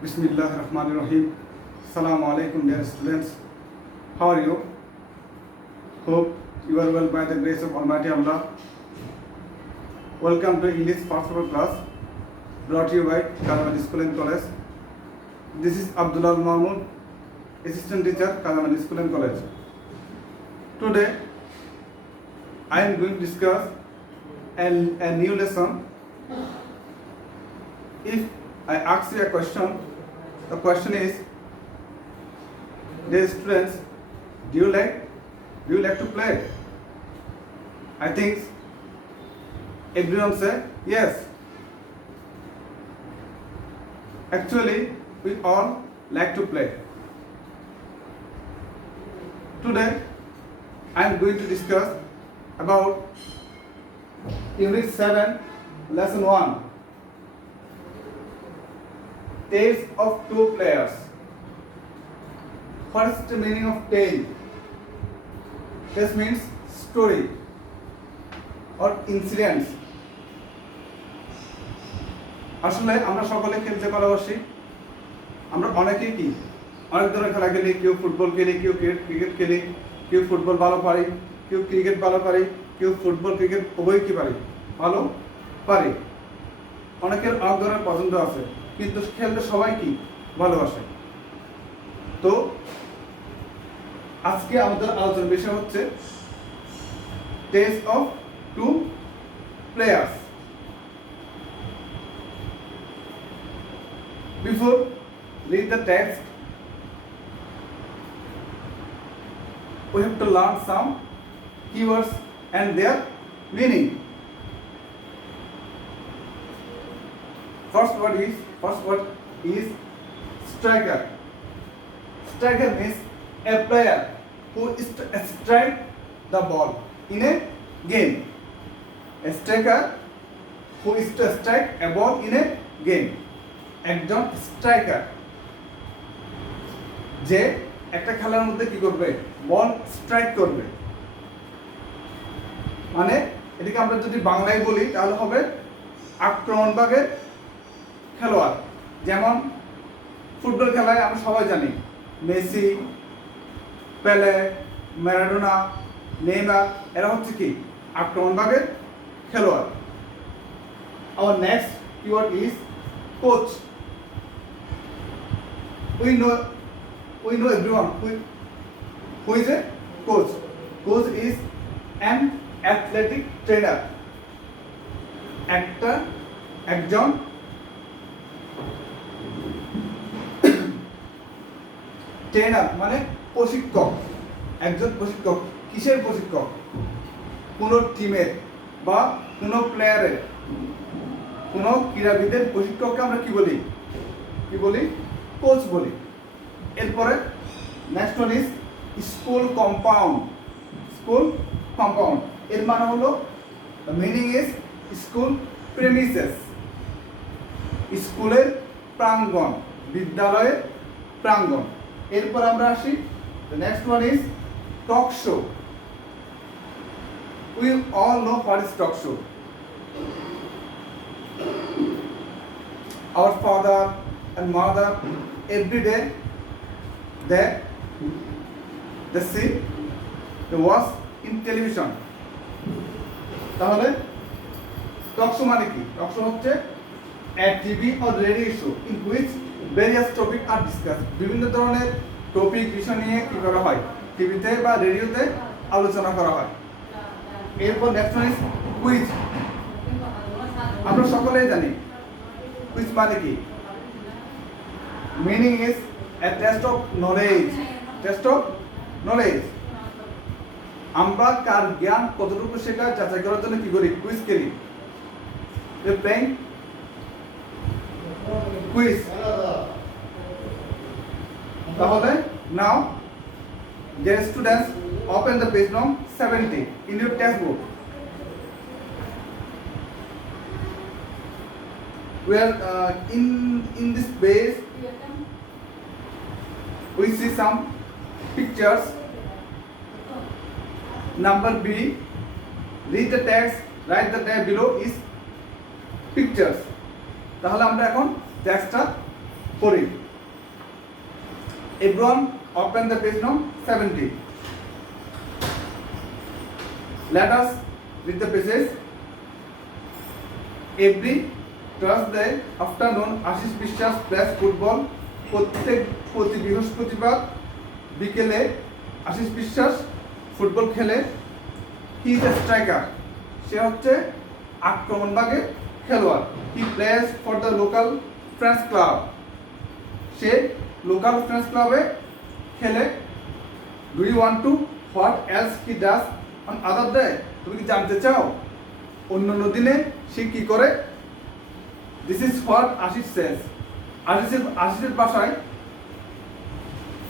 Bismillahirrahmanirrahim. Assalamu alaikum, dear students. How are you? Hope you are well by the grace of Almighty Allah. Welcome to English first hour class brought to you by Kalaman School and College. This is Abdullah Mahmood, assistant teacher, Kalaman School and College. Today, I am going to discuss a new lesson. If I ask you a question, the question is, dear students, do you like to play? I think everyone say yes. Actually, we all like to play. Today, I am going to discuss about Unit 7, Lesson 1. Tales of two players. What is the meaning of tale? This means story or incidents. আসলে আমরা সকলে খেলতে ভালোবাসি। আমরা অনেকেই কি অনেক ধরনের খেলা খেলি, কেউ ফুটবল খেলি, কেউ ক্রিকেট খেলি, কেউ ফুটবল ভালো পারি, কেউ ক্রিকেট ভালো পারি, কেউ ফুটবল ক্রিকেট উভয় কি পারি ভালো পারি। অনেকের অনেক ধরনের পছন্দ আছে, কিন্তু খেলতে সবাই কি ভালোবাসে। তো আজকে আমাদের আলোচনার বিষয় হচ্ছে test of two players. Before read the text, we have to learn some keywords and their meaning. First word is striker. Striker means a player who is to strike the ball in a game. A striker who is to strike a ball in a game. একজন স্ট্রাইকার যে একটা খেলার মধ্যে কি করবে, বল স্ট্রাইক করবে। মানে এটাকে আমরা যদি বাংলায় বলি তাহলে হবে আক্রমণভাগের খেলোয়াড়। যেমন ফুটবল খেলায় আমরা সবাই জানি মেসি, পেলে, ম্যারাডোনা, নেইমার, এরা হচ্ছে কি আক্রমণভাগের খেলোয়াড়। Our next keyword is coach. We know everyone who is a coach. Coach is an athletic trainer. একজন ট্রেনার মানে প্রশিক্ষক। একজন প্রশিক্ষক কিসের প্রশিক্ষক? কোন টিমের বা কোন প্লেয়ারের, কোন ক্রীড়াবিদের প্রশিক্ষককে আমরা কি বলি কোচ বলি। এরপরে next one is school compound. School compound এর মানে হলো মিনিং ইজ স্কুল প্রেমিসেস। স্কুলের প্রাঙ্গণ, বিদ্যালয়ের প্রাঙ্গণ। এরপর আমরা আসি next one is talk show. We all know what is talk show. Our father and mother every day they see the watch in television. তাহলে টক শো মানে কি? টক শো হচ্ছে a TV or radio show in which various topic are discussed. বিভিন্ন ধরনের টপিক বিষয় নিয়ে কি করা হয়, টিভিতে বা রেডিওতে আলোচনা করা হয়। এরপর নেক্সট ওয়ান ইজ কুইজ। আমরা সকলেই জানি কুইজ মানে কি? Meaning is a test of knowledge. Test of knowledge. আমরা কার জ্ঞান কতটুকু সেটা যাচাই করার জন্য কি করি? কুইজ খেলি। Playing quiz. তাহলে নাও dear students, open the page number 70 in your textbook. We are in this page we see some pictures. Number B, read the text, write the text below is pictures. তাহলে আমরা এখন টেক্সটটা করি। Everyone open the page number 70. Let us read the passage. Every Thursday afternoon Ashis বিশ্বাস plays football. প্রতি বৃহস্পতিবার বিকেলে আশিস বিশ্বাস ফুটবল খেলে। হি ইজ এ স্ট্রাইকার, সে হচ্ছে আক্রমণভাগে খেলোয়াড়। He plays for the local friends club, সে লোকাল ফ্রেন্ডস ক্লাবে খেলে। Do you want to what else he does on other day, তুমি কি জানতে চাও অন্যান্য দিনে সে কি করে? This is what Ashish says. আশিসের ভাষায়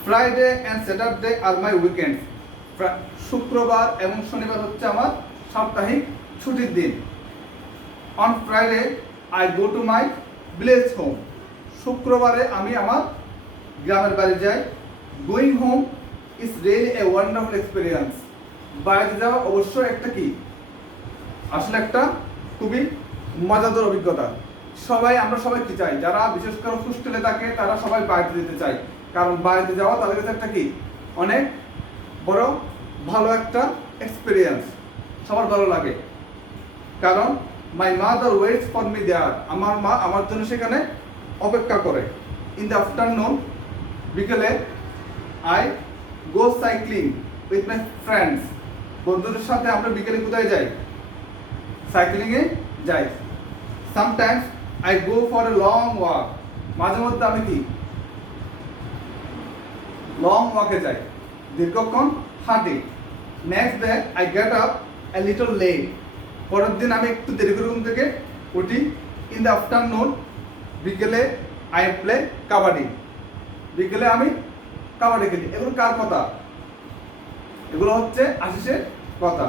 Friday and Saturday are my weekend, শুক্রবার এবং শনিবার হচ্ছে আমার সাপ্তাহিক ছুটির দিন। On Friday I go to my village home, শুক্রবারে আমি আমার গ্রামের বাড়ি যাই। Going home is really a wonderful experience, বাড়িতে যাওয়া অবশ্যই একটা কি আসলে একটা খুবই মজাদার অভিজ্ঞতা। আমরা সবাই কি চাই, যারা বিশেষ করে হোস্টেলে থাকে তারা সবাই বাড়িতে যেতে চায়, কারণ বাড়িতে যাওয়া তাদের কাছে একটা কি অনেক বড় ভালো একটা এক্সপিরিয়েন্স, সবার ভালো লাগে। কারণ my mother waits for me there, আমার মা আমার জন্য সেখানে অপেক্ষা করে। ইন দ্য আফটারনুন, বিকেলে I go cycling with my friends, বন্ধুদের সাথে আমরা বিকেলে কোথায় যাই? সাইক্লিংয়ে যাই। Sometimes I go for a long walk, মাঝে মধ্যে আমি কি লং ওয়াকে যাই, দীর্ঘক্ষণ হাঁটি। Next day I get up a little late, পরের দিন আমি একটু দেরি করে ঘুম থেকে উঠি। ইন দ্য আফটারনুন, বিকেলে আই প্লে কাবাডি, বিকেলে আমি কাবাডি খেলি। এগুলো কার কথা? এগুলো হচ্ছে আশিসের কথা।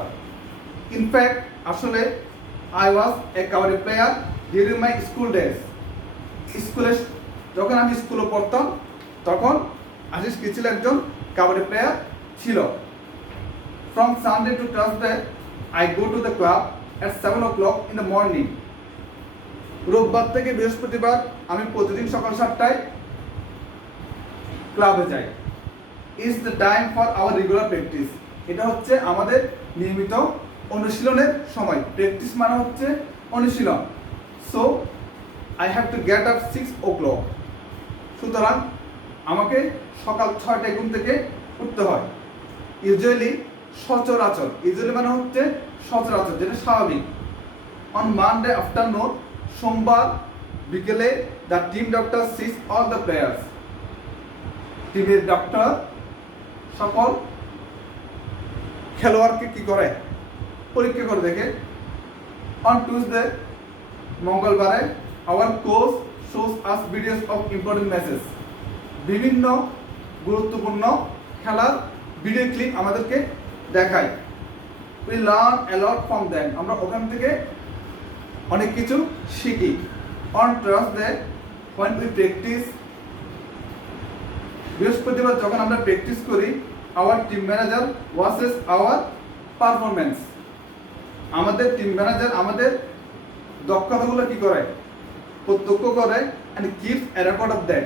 ইনফ্যাক্ট আসলে I was A kabaddi player during my school days, স্কুলে যখন আমি স্কুলে পড়তাম তখন আশিস কি ছিল? একজন কাবাডি প্লেয়ার ছিল। From Sunday two Thursday I go to the club at 7 o'clock in the morning, রোববার থেকে বৃহস্পতিবার আমি প্রতিদিন সকাল 7টায় ক্লাবে যাই। Is the time for our regular practice, এটা হচ্ছে আমাদের নিয়মিত অনুশীলনের সময়। প্র্যাকটিস মানে হচ্ছে অনুশীলন। So I have to get up 6 o'clock, সুতরাং আমাকে সকাল 6টায় ঘুম থেকে উঠতে হয়। ইউজুয়ালি, সচরাচর, ইউজুয়ালি মানে হচ্ছে সচরাচর, যেটা স্বাভাবিক। অন মানডে আফটারনুন, সোমবার বিকেলে the team doctor sees all the players, টিমের ডক্টর সকল খেলোয়াড়কে কি করে? পরীক্ষা করে দেখে। অন টিউসডে, মঙ্গলবারে our coach shows us videos of important matches, বিভিন্ন গুরুত্বপূর্ণ খেলার ভিডিও ক্লিপ আমাদেরকে দেখায়। We learn a lot from them, আমরা ওখান থেকে অনেক কিছু শিখি। On Thursday when we practice, বৃহস্পতিবার যখন আমরা প্র্যাকটিস করি, our team manager watches our performance, আমাদের টিম ম্যানেজার আমাদের দক্ষতাগুলো কি করে? প্রত্যক্ষ করে। And keeps a record of that,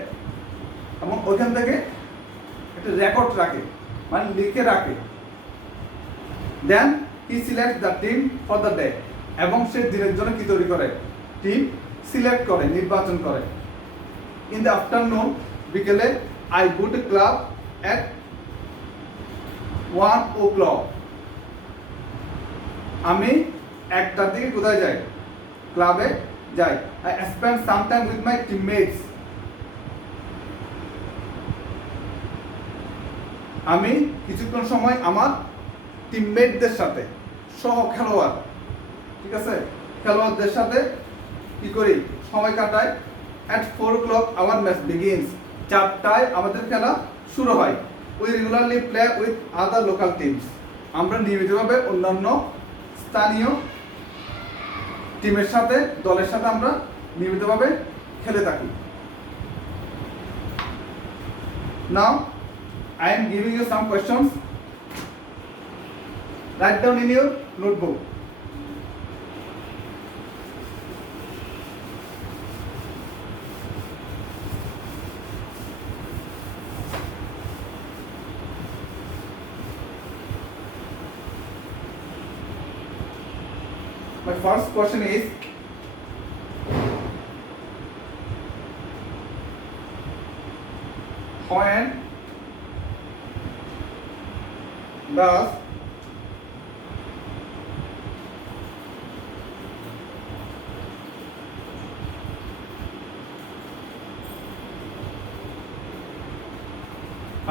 এবং ওখান থেকে একটা রেকর্ড রাখে, মানে লিখে রাখে। Then he select the team for the day, এবং সে দিনের জন্য কি তৈরি করে? টিম সিলেক্ট করে, নির্বাচন করে। ইন দ্য আফটারনুন, বিকেলে I go two club at 1 o'clock, আমি 1টার দিকে কোথায় যাই? ক্লাবে যাই। I spend some time with my teammates, আমি কিছুক্ষণ সময় আমার টিমমেটদের সাথে, সহ খেলোয়াড়, ঠিক আছে, খেলোয়াড়দের সাথে কি করি? সময় কাটাই। At 4 o'clock our match begins, 4টায় আমাদের খেলা শুরু হয়। We regularly play with other local teams, আমরা নিয়মিতভাবে অন্যান্য স্থানীয় টিমের সাথে, দলের সাথে আমরা নিয়মিতভাবে খেলে থাকি। নাও I am giving you some questions. Write down in your notebook. My first question is, when does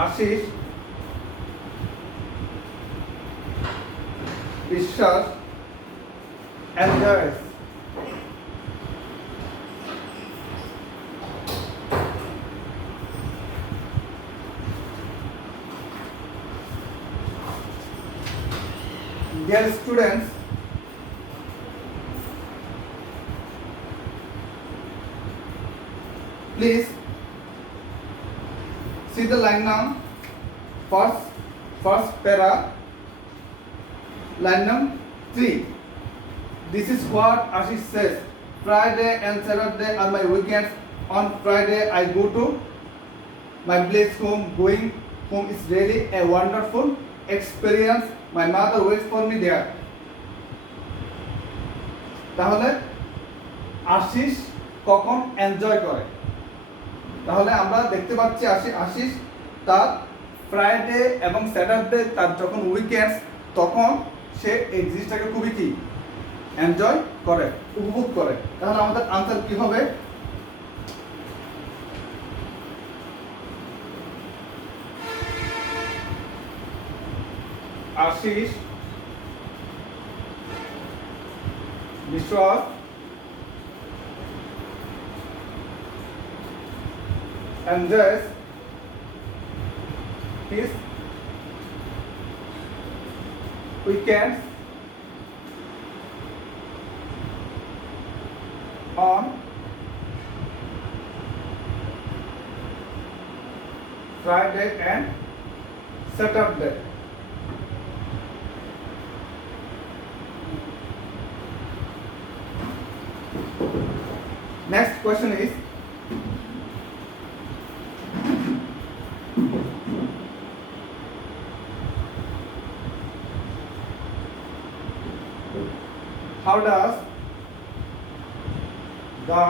Ashish বিশ্বাস enjoys Dear students, please see the line now. First para, line number 3. This is what Ashish says. Friday and Saturday are my weekends. On Friday I go to my place home. Going home is really a wonderful experience. My mother waits for me there. তাহলে আশিস কখন এনজয় করে? তাহলে আমরা দেখতে পাচ্ছি আশিস তার ফ্রাইডে এবং স্যাটারডে তার যখন উইকেন্ডস তখন সে এই জিনিসটাকে খুবই কি এনজয় করে, উপভোগ করে। তাহলে আমাদের আনসার কি হবে? আশিস বিশ্বাস enjoys his weekends on Friday and Saturday. Next question is, how does the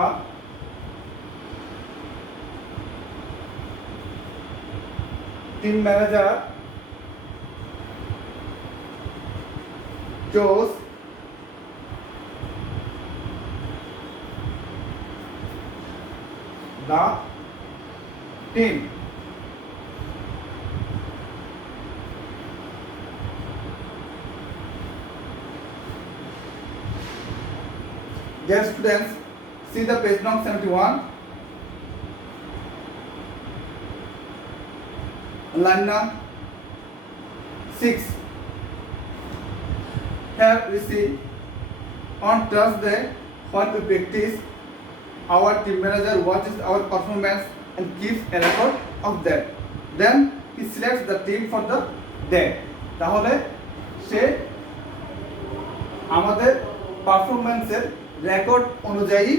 team manager chose the team? Dear students, see the page number 71, line number 6. Here we see, on Thursday when we practice, our team manager watches our performance and keeps a record of that. Then he selects the team for the day. তাহলে সে আমাদের পারফরম্যান্সের রেকর্ড অনুযায়ী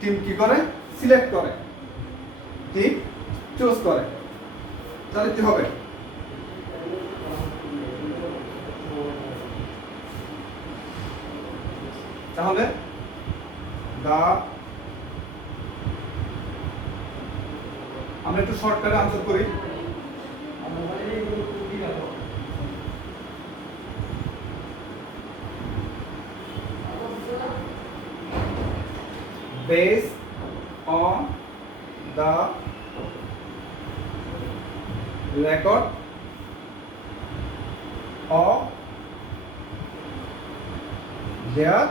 টিম কি করে সিলেক্ট করে, team choose করে। তাহলে কি হবে? তাহলে আমরা একটু শর্টকাটে আনসার করি। Based on the record of their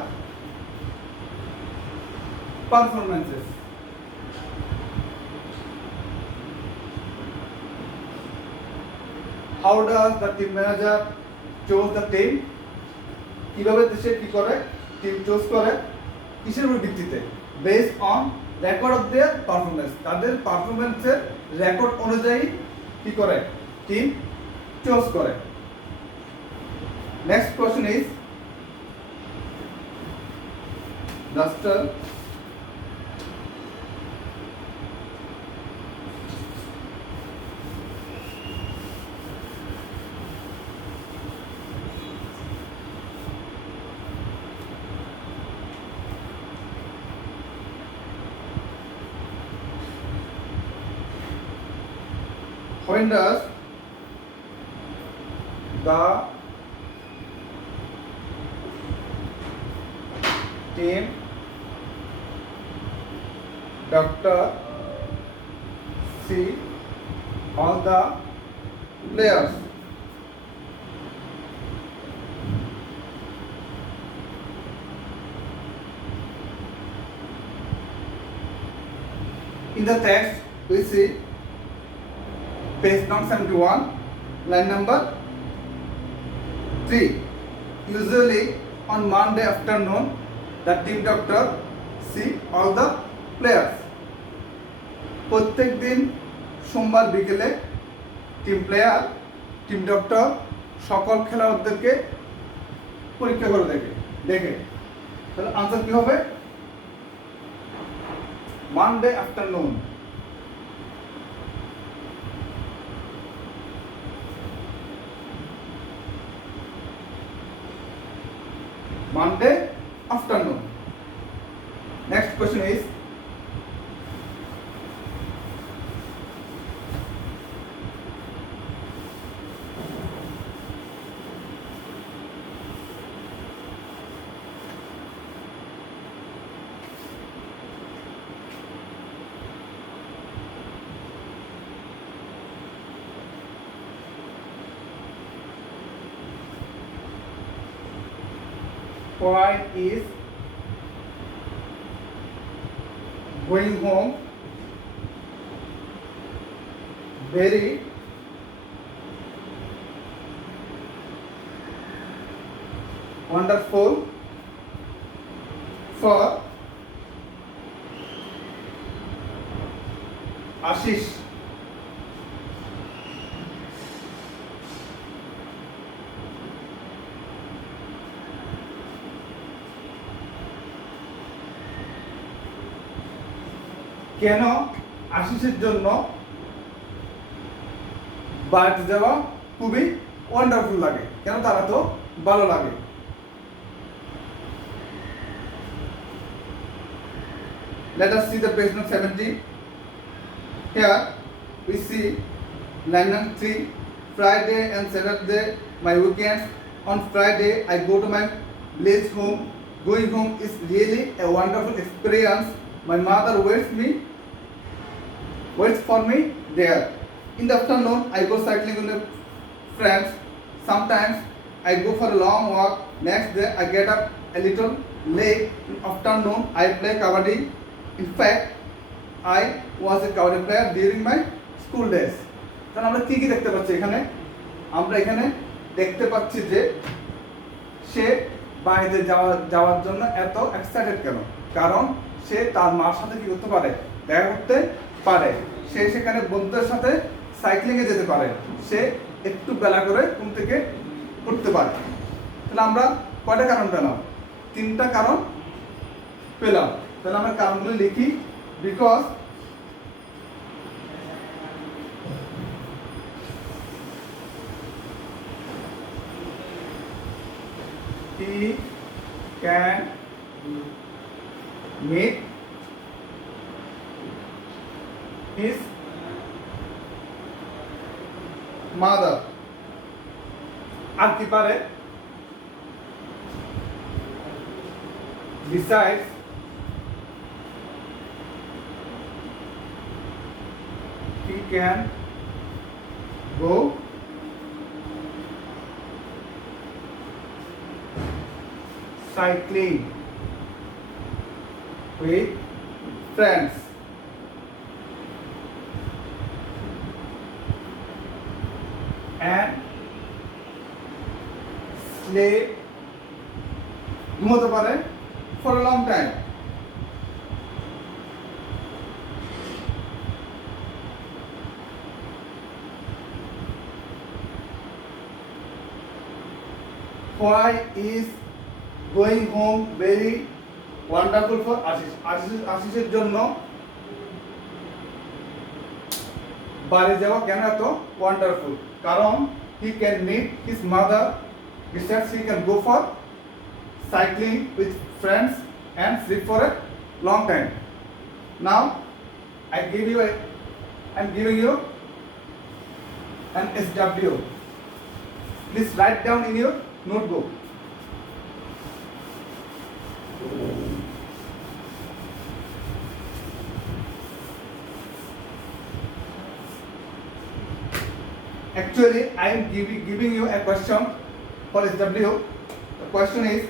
performances. How does the team manager choose the team? কিভাবে সে কি করে টিম চুজ করে? কিসের উপর ভিত্তিতে? Based on record of their performance. তাদের পারফরম্যান্সের রেকর্ড অনুযায়ী কি করে টিম চুজ করে। Next question is, duster when does the team doctor see all the players? In the text, we see page number 71, line number 3. Usually on Monday afternoon, the team doctor see all the players. প্রত্যেক দিন সোমবার বিকেলে team doctor সকল খেলোয়াড়দেরকে পরীক্ষা করে দেখে তাহলে আনসার কি হবে? Monday afternoon. Monday afternoon. Next question is why is going home very wonderful for Ashish? কেন আশিসের জন্য বাড়িতে যাওয়া খুবই ওয়ান্ডারফুল লাগে? কেন তারা তো ভালো লাগে? Let us see the page number 70. Here we see line number 3. Friday and Saturday my weekends. On Friday I go to my village home. Going home is really a wonderful experience. My mother waits for me there. In the afternoon, I go cycling with my friends. Sometimes I go for a long walk. Next day, I get up a little late. In afternoon, I play kabaddi. In fact, I was a kabaddi player during my school days. তাহলে আমরা কি দেখতে পাচ্ছি এখানে? আমরা এখানে দেখতে পাচ্ছি যে সে বাইরে যাওয়ার জন্য এত এক্সাইটেড কেন? কারণ সে তার মার সাথে কি করতে পারে? দেখা করতে পারে। সে সেখানে বন্ধুদের সাথে সাইক্লিংয়ে যেতে পারে। সে একটু বেলা করে ঘুম থেকে উঠতে পারে। তাহলে আমরা কয়টা কারণ পেলাম? 3টা কারণ পেলাম। তাহলে আমরা কারণগুলো লিখি। Because he can meet his mother. আর কি পারে? Besides, he can go cycling with friends. And sleep ঘুমোতে পারে for a long time. Why is going home very wonderful for Ashish? আশিসের জন্য বাড়ি যাওয়া কেন এত ওয়ান্ডারফুল? কারণ he can meet his mother. Besides, he can go for cycling with friends and sleep for a long time. Now I'm giving you and SW. Please write down in your notebook. Actually, I am giving you a question for SW. The question is,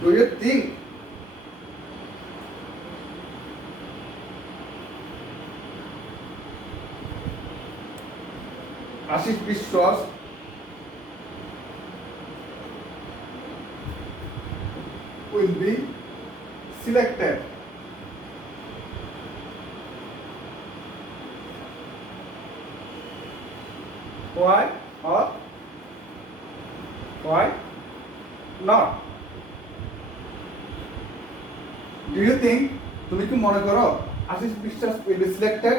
do you think Ashish Biswas will be selected? Why or why not? Do you think, তুমি কি মনে করো আশিস বিশ্বাস will be selected?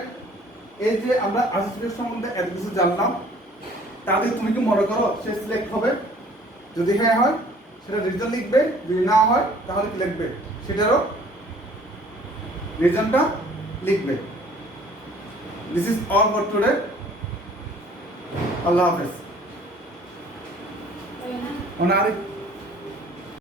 এই যে আমরা আশিস বিশ্বাস সম্বন্ধে এত কিছু জানলাম, তাহলে তুমি কি মনে করো সে সিলেক্ট হবে? যদি হ্যাঁ হয় সেটা রিজন লিখবে, যদি না হয় তাহলে কি লিখবে সেটারও রিজনটা লিখবে। This is all for today. আল্লাহ হাফেজ।